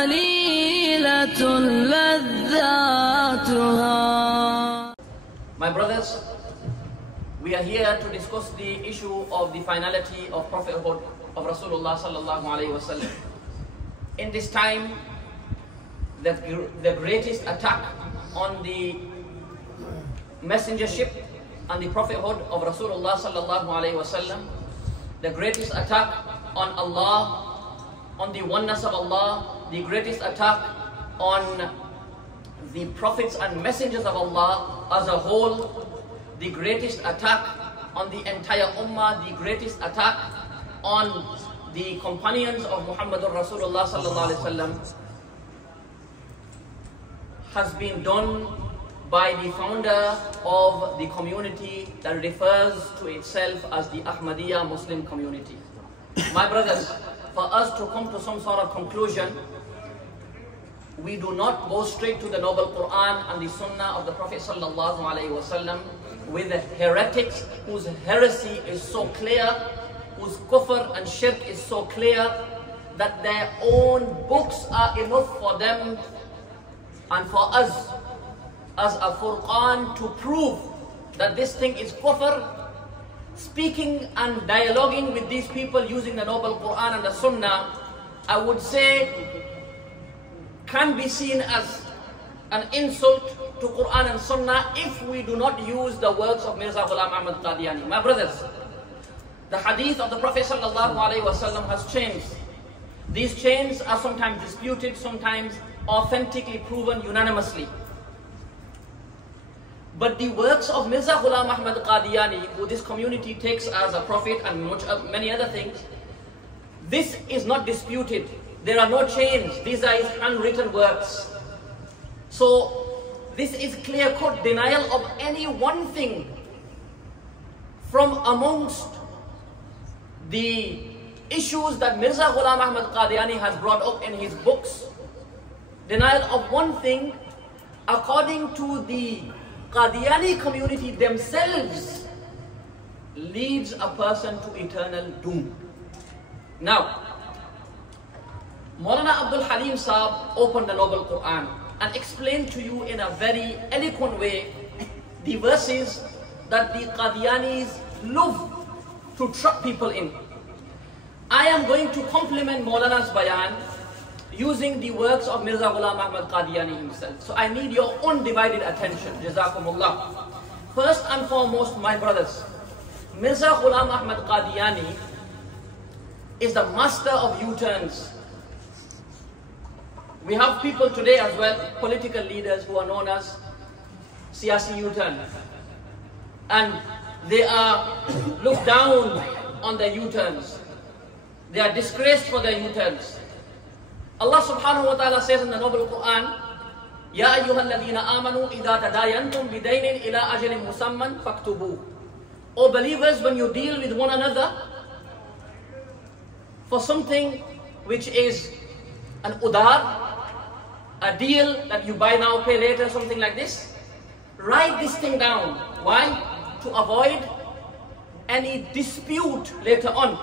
قليلة لذاتها. My brothers, we are here to discuss the issue of the finality of prophethood of Rasulullah sallallahu alaihi wasallam. In this time, the greatest attack on the messengership and the prophethood of Rasulullah sallallahu alaihi wasallam, the greatest attack on Allah, on the oneness of Allah, the greatest attack on the prophets and messengers of Allah as a whole, the greatest attack on the entire ummah, the greatest attack on the companions of Muhammadur Rasulullah sallallahu alaihi wasallam has been done by the founder of the community that refers to itself as the Ahmadiyya Muslim community. My brothers, for us to come to some sort of conclusion, we do not go straight to the Noble Quran and the Sunnah of the Prophet sallallahu alaihi wasallam with the heretics whose heresy is so clear, whose kufr and shirk is so clear that their own books are enough for them and for us as a Furqan to prove that this thing is kufr. Speaking and dialoguing with these people using the Noble Quran and the Sunnah, I would say, can be seen as an insult to Quran and Sunnah if we do not use the words of Mirza Ghulam Ahmad Qadiani. My brothers, the hadith of the Prophet sallallahu alaihi wasallam has changed. These chains are sometimes disputed, sometimes authentically proven unanimously. But the works of Mirza Ghulam Ahmad Qadiani, who this community takes as a prophet and many other things, this is not disputed. There are no chains. These are his handwritten works. So this is clear-cut denial of any one thing from amongst the issues that Mirza Ghulam Ahmad Qadiani has brought up in his books. Denial of one thing according to the Qadiani community themselves leads a person to eternal doom. Now, Maulana Abdul Halim Saab opened the Noble Quran and explained to you in a very eloquent way the verses that the Qadianis love to trap people in. I am going to complement Maulana's bayan using the works of Mirza Ghulam Ahmad Qadiani himself. So I need your undivided attention. Jazakumullah. First and foremost, my brothers, Mirza Ghulam Ahmad Qadiani is the master of U-turns. We have people today as well, political leaders who are known as Siyasi U-turn. And they are looked down on their U-turns. They are disgraced for their U-turns. Allah subhanahu wa ta'ala says in the Noble Quran, Ya ayyuhalladhina amanu idha tadayantum bidaynin ila ajalin musamman faktubu. O believers, when you deal with one another for something which is an udar, a deal that you buy now, pay later, something like this, write this thing down. Why? To avoid any dispute later on.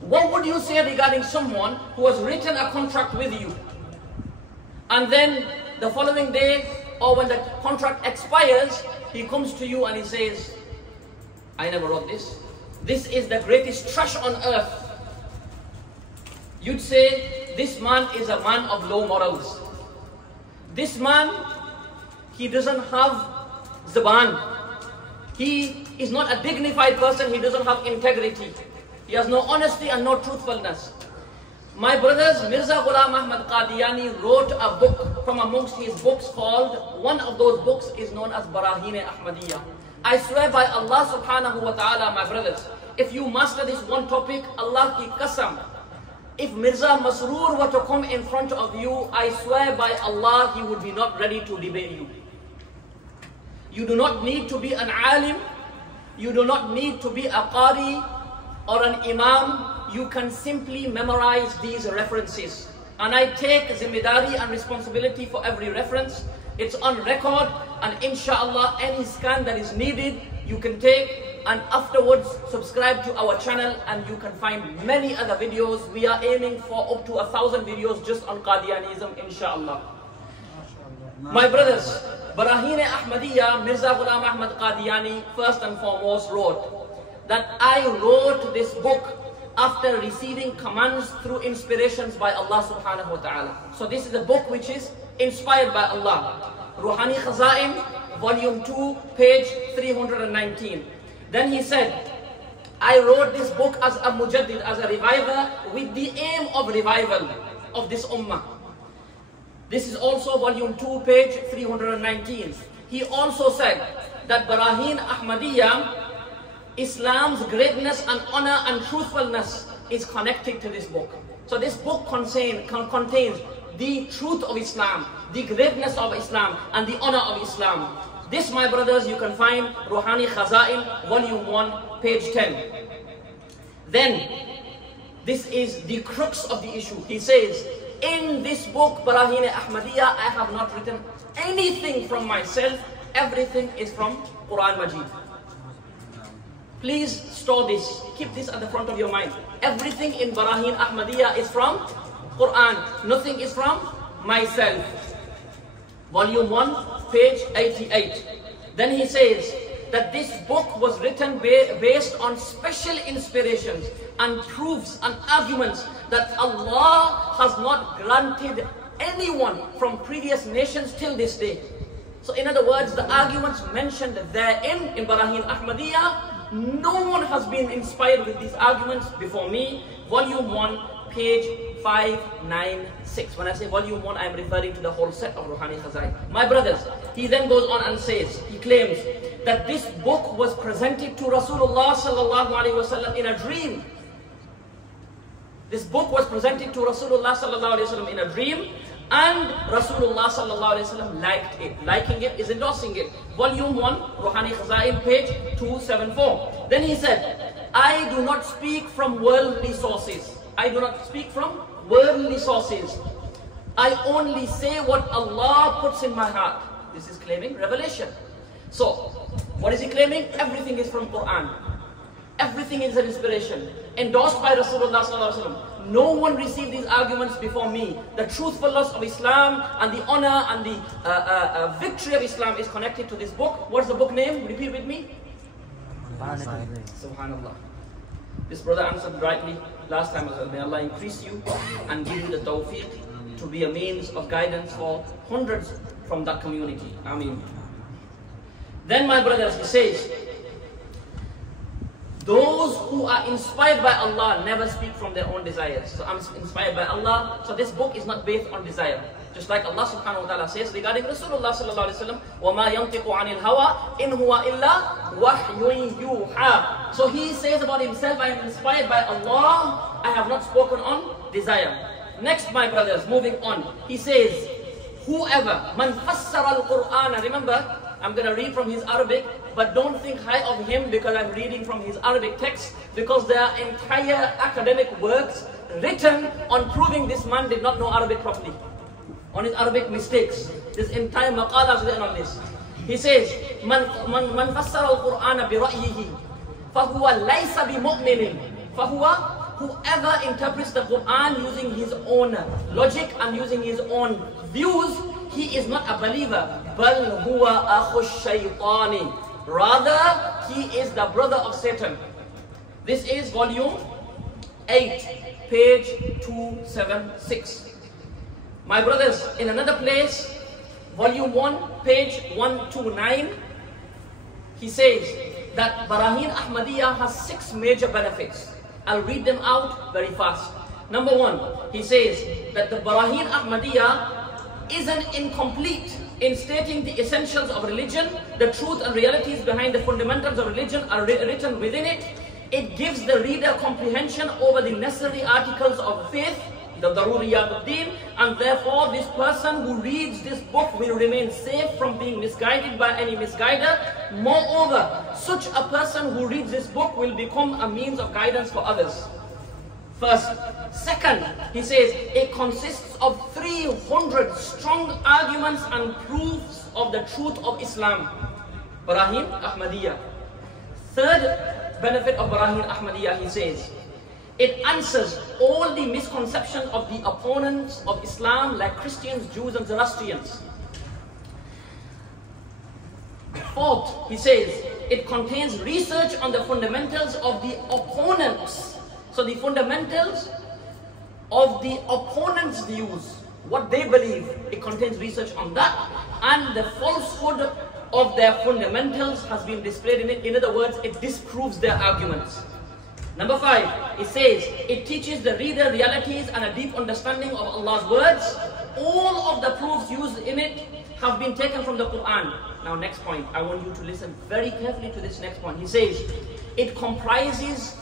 What would you say regarding someone who has written a contract with you and then the following day or when the contract expires, he comes to you and he says, I never wrote this. This is the greatest trash on earth. You'd say, this man is a man of low morals. This man, he doesn't have zaban. He is not a dignified person. He doesn't have integrity. He has no honesty and no truthfulness. My brothers, Mirza Ghulam Ahmad Qadiani wrote a book from amongst his books called, one of those books is known as Baraheen Ahmadiyya. I swear by Allah subhanahu wa ta'ala, my brothers, if you master this one topic, Allah ki qasam, if Mirza Masroor were to come in front of you, I swear by Allah, he would be not ready to debate you. You do not need to be an alim, you do not need to be a qari or an imam. You can simply memorize these references. And I take zimmedari and responsibility for every reference. It's on record, and inshallah any scan that is needed, you can take and afterwards subscribe to our channel, and you can find many other videos. We are aiming for up to 1,000 videos just on Qadianism, inshallah. My brothers, Barahin Ahmadiyya, Mirza Ghulam Ahmad Qadiani first and foremost wrote that I wrote this book after receiving commands through inspirations by Allah subhanahu wa ta'ala. So this is a book which is inspired by Allah. Ruhani Khazain, volume 2, page 319. Then he said, I wrote this book as a mujaddid, as a reviver, with the aim of revival of this ummah. This is also volume 2, page 319. He also said that Barahin Ahmadiyya, Islam's greatness and honor and truthfulness is connected to this book. So this book contains the truth of Islam, the greatness of Islam, and the honor of Islam. This, my brothers, you can find Ruhani Khazain, volume 1, page 10. Then, this is the crux of the issue. He says, in this book, Barahin Ahmadiyya, I have not written anything from myself. Everything is from Quran Majid. Please store this. Keep this at the front of your mind. Everything in Barahin Ahmadiyya is from Quran. Nothing is from myself. Volume 1, page 88. Then he says that this book was written based on special inspirations and proofs and arguments that Allah has not granted anyone from previous nations till this day. So in other words, the arguments mentioned therein in Barahin Ahmadiyya, no one has been inspired with these arguments before me. Volume 1, page 596. When I say volume 1, I am referring to the whole set of Ruhani Khazain. My brothers, he then goes on and says, he claims that this book was presented to Rasulullah sallallahu alaihi wasallam in a dream. This book was presented to Rasulullah sallallahu alaihi wasallam in a dream, and Rasulullah sallallahu alaihi wasallam liked it. Liking it is endorsing it. Volume 1, Ruhani Khazain, page 274. Then he said, I do not speak from worldly sources. I do not speak from worldly sources. I only say what Allah puts in my heart. This is claiming revelation. So, what is he claiming? Everything is from Quran. Everything is an inspiration. Endorsed by Rasulullah sallallahu alaihi wasallam. No one received these arguments before me. The truthfulness of Islam and the honor and the victory of Islam is connected to this book. What's the book name? Repeat with me. Subhanallah. This brother answered rightly last time as well. May Allah increase you and give you the tawfiq to be a means of guidance for hundreds from that community. Ameen. Then, my brothers, he says, those who are inspired by Allah never speak from their own desires. So I'm inspired by Allah. So this book is not based on desire. Just like Allah subhanahu wa ta'ala says regarding Rasulullah sallallahu alaihi wasallam, وَمَا يَنْطِقُ عَنِ الْهَوَىٰ إِنْ هُوَ إِلَّا وَحْيٌ يُوحَىٰ. So he says about himself, I am inspired by Allah. I have not spoken on desire. Next, my brothers, moving on. He says, whoever, man fassara al-Qur'an. Remember, I'm going to read from his Arabic, but don't think high of him because I'm reading from his Arabic text, because there are entire academic works written on proving this man did not know Arabic properly, on his Arabic mistakes. This entire maqala is written on this. He says, Man fassara al-Qur'ana bi ra'yihi, fahuwa laysa bi mu'minin. Fahuwa, whoever interprets the Quran using his own logic and using his own views, he is not a believer. Bal huwa akhu shaytani. Rather, he is the brother of Satan. This is volume 8, page 276. My brothers, in another place, volume 1, page 129, he says that Barahin Ahmadiyya has 6 major benefits. I'll read them out very fast. Number 1, he says that the Barahin Ahmadiyya isn't incomplete in stating the essentials of religion. The truth and realities behind the fundamentals of religion are written within it. It gives the reader comprehension over the necessary articles of faith, the daruriyat ad-din, and therefore this person who reads this book will remain safe from being misguided by any misguider. Moreover, such a person who reads this book will become a means of guidance for others. First. Second, he says, it consists of 300 strong arguments and proofs of the truth of Islam. Barahin Ahmadiyya. Third benefit of Barahin Ahmadiyya, he says, it answers all the misconceptions of the opponents of Islam like Christians, Jews and Zoroastrians. Fourth, he says, it contains research on the fundamentals of the opponents. So the fundamentals of the opponents' views, what they believe, it contains research on that, and the falsehood of their fundamentals has been displayed in it. In other words, it disproves their arguments. Number 5, it says, it teaches the reader realities and a deep understanding of Allah's words. All of the proofs used in it have been taken from the Quran. Now next point, I want you to listen very carefully to this next point. He says, it comprises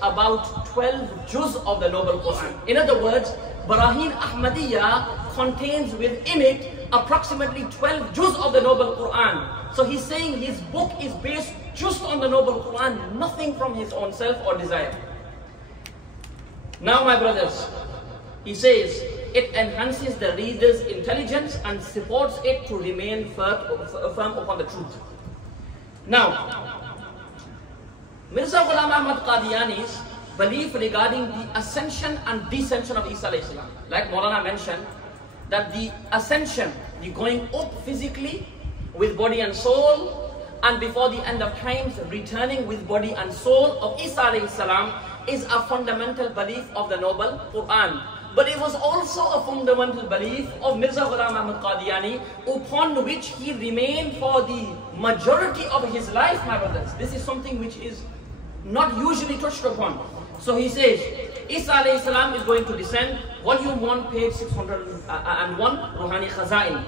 about 12 juz of the Noble Quran. In other words, Barahin Ahmadiyya contains within it approximately 12 juz of the Noble Quran. So he's saying his book is based just on the Noble Quran, nothing from his own self or desire. Now my brothers, he says, it enhances the reader's intelligence and supports it to remain firm upon the truth. Now, Mirza Ghulam Ahmad Qadiani's belief regarding the ascension and descension of Isa alayhi salam, like Maulana mentioned, that the ascension, the going up physically with body and soul, and before the end of times returning with body and soul of Isa alayhi salam, is a fundamental belief of the Noble Quran. But it was also a fundamental belief of Mirza Ghulam Ahmad Qadiani, upon which he remained for the majority of his life, my brothers. This is something which is not usually touched upon. So he says, Isa alayhi salam is going to descend, volume 1, page 601, Ruhani Khazain.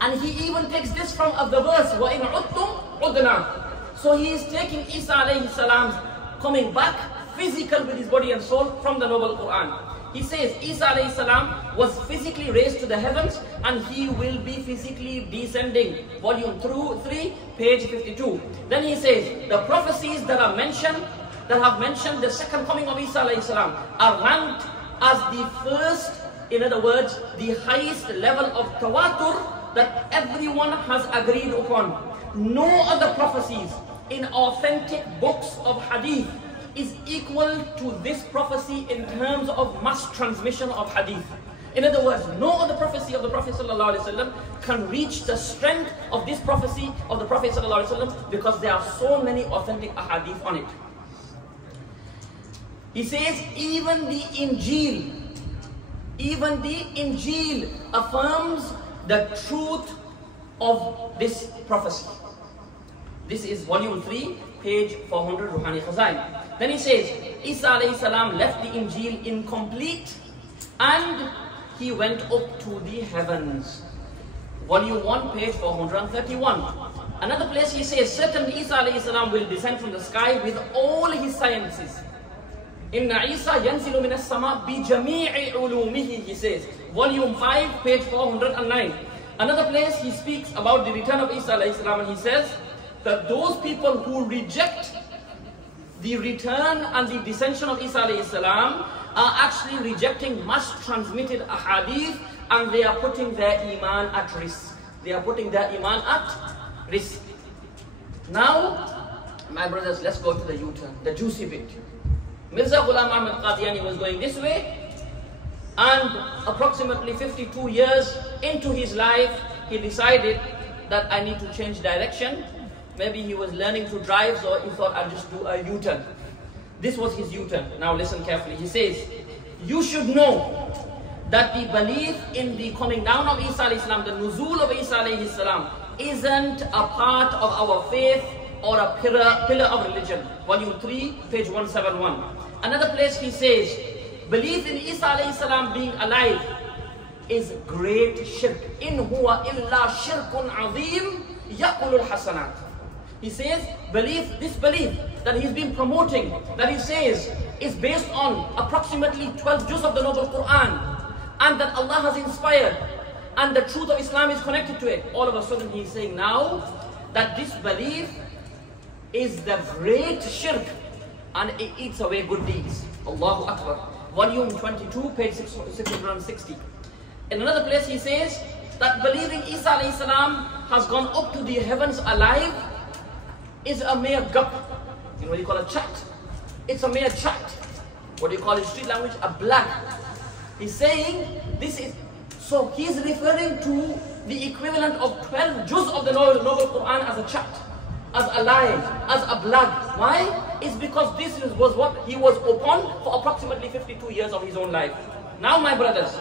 And he even takes this from the verse, وَإِنْ عُدْتُمْ عُدْنَا. So he is taking Isa alayhi salam's coming back physical with his body and soul from the Noble Quran. He says Isa alayhi salam was physically raised to the heavens and he will be physically descending. Volume 3, page 52. Then he says the prophecies that have mentioned the second coming of Isa alayhi salam are ranked as the first, in other words, the highest level of tawatur that everyone has agreed upon. No other prophecies in authentic books of hadith is equal to this prophecy in terms of mass transmission of hadith. In other words, no other prophecy of the Prophet ﷺ can reach the strength of this prophecy of the Prophet ﷺ because there are so many authentic ahadith on it. He says even the Injil affirms the truth of this prophecy. This is volume 3, page 400, Ruhani Khazain. Then he says, Isa alayhi salam left the Injil incomplete and he went up to the heavens. Volume 1, page 431. Another place he says, certainly Isa alayhi salam will descend from the sky with all his sciences. Inna Isa yanzilu minas sama bi jami'i ulumihi, he says. Volume 5, page 409. Another place he speaks about the return of Isa alayhi salam and he says that those people who reject the return and the descension of Isa alayhi salam are actually rejecting mass transmitted ahadith and they are putting their iman at risk. Now, my brothers, let's go to the U-turn, the juicy bit. Mirza Ghulam Ahmad Qadiani was going this way, and approximately 52 years into his life, he decided that I need to change direction. Maybe he was learning to drive, so he thought I'll just do a U-turn. This was his U-turn. Now listen carefully. He says, you should know that the belief in the coming down of Isa alayhi salam, the nuzul of Isa alayhi salam, isn't a part of our faith or a pillar of religion. Volume 3, page 171. Another place he says, belief in Isa alayhi salam being alive is great shirk. In huwa illa shirkun azim yakulul hasanat. He says, this belief that he's been promoting, that he says is based on approximately 12 juz of the Noble Quran, and that Allah has inspired, and the truth of Islam is connected to it. All of a sudden he's saying now that this belief is the great shirk, and it eats away good deeds. Allahu Akbar. Volume 22, page 660. In another place he says that believing Isa alayhi salam has gone up to the heavens alive is a mere gup. You know what you call a chat? It's a mere chat. What do you call in street language? A blag. He's saying this is, so he's referring to the equivalent of 12 juz of the noble Quran as a chat, as a lie, as a blag. Why? It's because this was what he was upon for approximately 52 years of his own life. Now my brothers,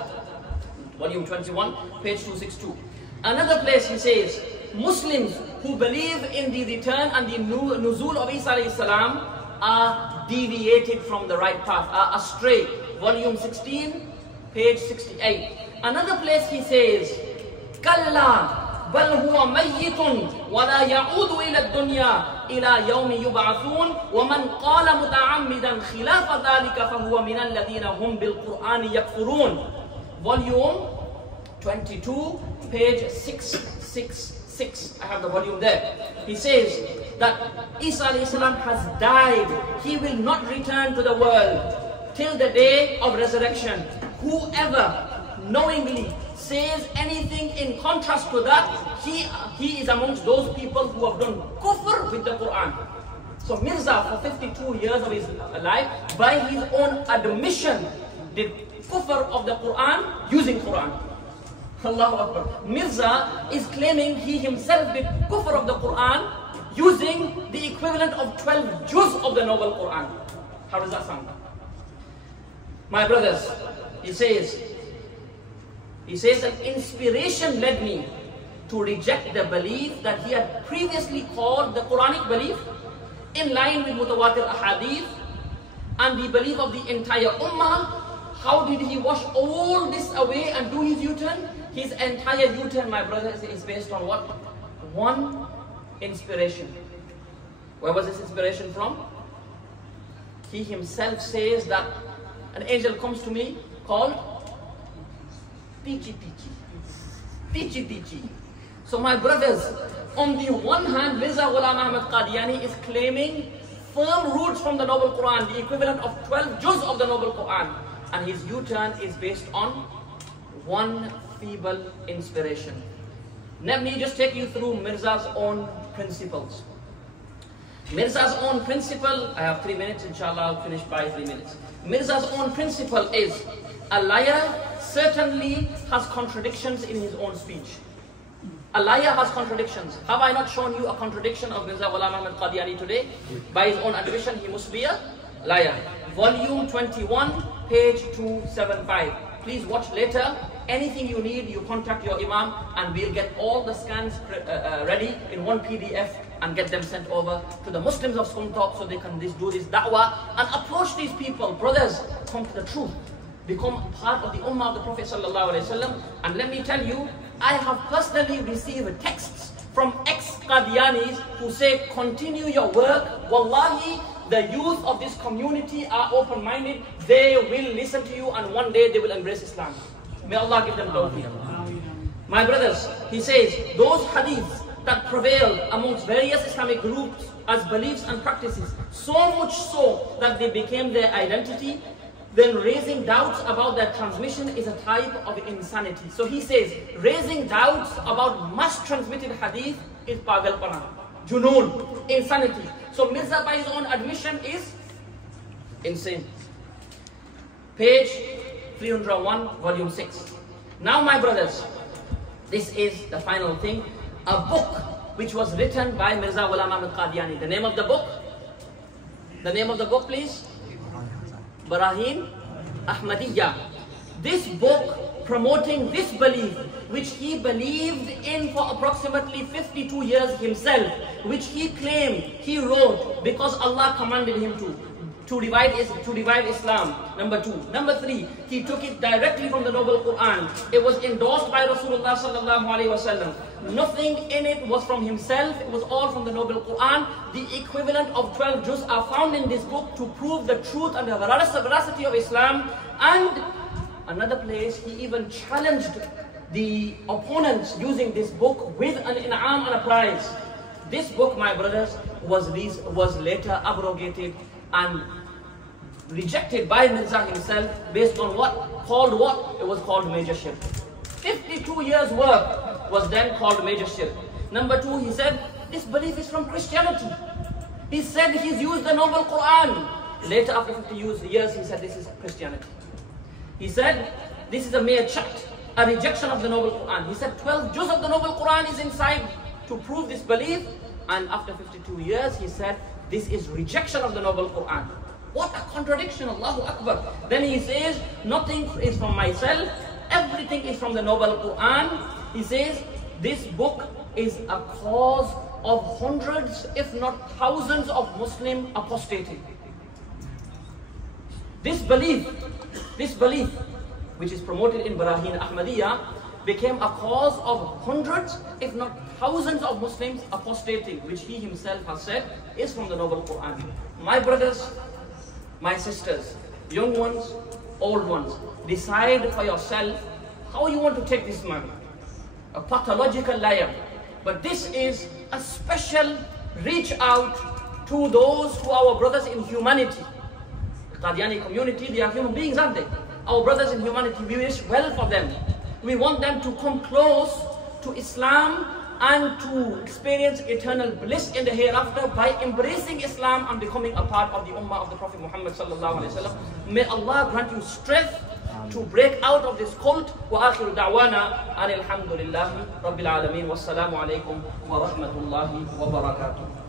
volume 21, page 262. Another place he says, Muslims who believe in the return and the nuzul of Isa alayhi salam are deviated from the right path, are astray. Volume 16, page 68. Another place he says, Kalla bal huwa mayyitun wa la ya'udu ila ad-dunya ila yawmi yub'athun wa man qala muta'ammidan khilafa dhalika fa huwa min alladhina hum bil Qur'ani yakfurun. Volume 22, page 666. I have the volume there. He says that Isa alayhi salam has died. He will not return to the world till the day of resurrection. Whoever knowingly says anything in contrast to that, he is amongst those people who have done kufr with the Quran. So Mirza, for 52 years of his life, by his own admission, did kufr of the Quran using Quran. Allahu Akbar. Mirza is claiming he himself did kufr of the Quran using the equivalent of 12 juz of the noble Quran. How does that sound? My brothers, he says that inspiration led me to reject the belief that he had previously called the Quranic belief in line with mutawatir ahadith and the belief of the entire ummah. How did he wash all this away and do his U-turn? His entire U-turn, my brothers, is based on what? One inspiration. Where was this inspiration from? He himself says that an angel comes to me called Peachy. So my brothers, on the one hand, Mirza Ghulam Ahmad Qadiani is claiming firm roots from the Noble Quran, the equivalent of 12 juz of the Noble Quran. And his U-turn is based on one feeble inspiration. Let me just take you through Mirza's own principles. Mirza's own principle, I have 3 minutes, inshallah I'll finish by 3 minutes. Mirza's own principle is, a liar certainly has contradictions in his own speech. A liar has contradictions. Have I not shown you a contradiction of Mirza Ghulam Ahmad Qadiani today? By his own admission, he must be a liar. Volume 21, page 275. Please watch later. Anything you need, you contact your Imam and we'll get all the scans ready in one PDF and get them sent over to the Muslims of Scunthorpe so they can do this da'wah and approach these people. Brothers, come to the truth. Become part of the ummah of the Prophet ﷺ. And let me tell you, I have personally received texts from ex-Qadianis who say, continue your work. Wallahi, the youth of this community are open-minded. They will listen to you and one day they will embrace Islam. May Allah give them tawfiq. My brothers, he says, those hadiths that prevailed amongst various Islamic groups as beliefs and practices, so much so that they became their identity, then raising doubts about their transmission is a type of insanity. So he says, raising doubts about mass transmitted hadith is pagalpana, junoon, insanity. So Mirza by his own admission is insane. Page 301, volume 6. Now my brothers, this is the final thing. A book which was written by Mirza Ghulam Ahmad Qadiani. The name of the book? The name of the book, please? Barahin Ahmadiyya. This book promoting this belief, which he believed in for approximately 52 years himself, which he claimed he wrote because Allah commanded him to revive Islam. Number 2. Number 3, he took it directly from the Noble Quran. It was endorsed by Rasulullah sallallahu alaihi wasallam. Nothing in it was from himself, it was all from the Noble Quran. The equivalent of 12 juz are found in this book to prove the truth and the veracity of Islam. And another place, he even challenged the opponents using this book with an in'am and a prize. This book, my brothers, was later abrogated and rejected by Mirza himself based on what? It was called major shirk. 52 years work was then called major shirk. Number 2, he said, this belief is from Christianity. He said he's used the Noble Quran. Later, after 50 years, he said this is Christianity. He said this is a mere chat, a rejection of the Noble Quran. He said 12 juz of the Noble Quran is inside to prove this belief. And after 52 years, he said this is rejection of the Noble Quran. What a contradiction, Allahu Akbar. Then he says, nothing is from myself, everything is from the Noble Quran. He says, this book is a cause of hundreds, if not thousands of Muslim apostating. This belief, which is promoted in Barahin Ahmadiyya, became a cause of hundreds, if not thousands of Muslims apostating, which he himself has said is from the Noble Quran. My brothers, my sisters, young ones, old ones, decide for yourself how you want to take this man. A pathological liar. But this is a special reach out to those who are our brothers in humanity. The Qadiani community, they are human beings, aren't they? Our brothers in humanity, we wish well for them. We want them to come close to Islam and to experience eternal bliss in the hereafter by embracing Islam and becoming a part of the Ummah of the Prophet Muhammad sallallahu alaihi wasallam. May Allah grant you strength to break out of this cult. Wa akhiru da'wana anil hamdulillahi rabbil alameen. Wassalamu alaikum wa rahmatullahi wa barakatuh.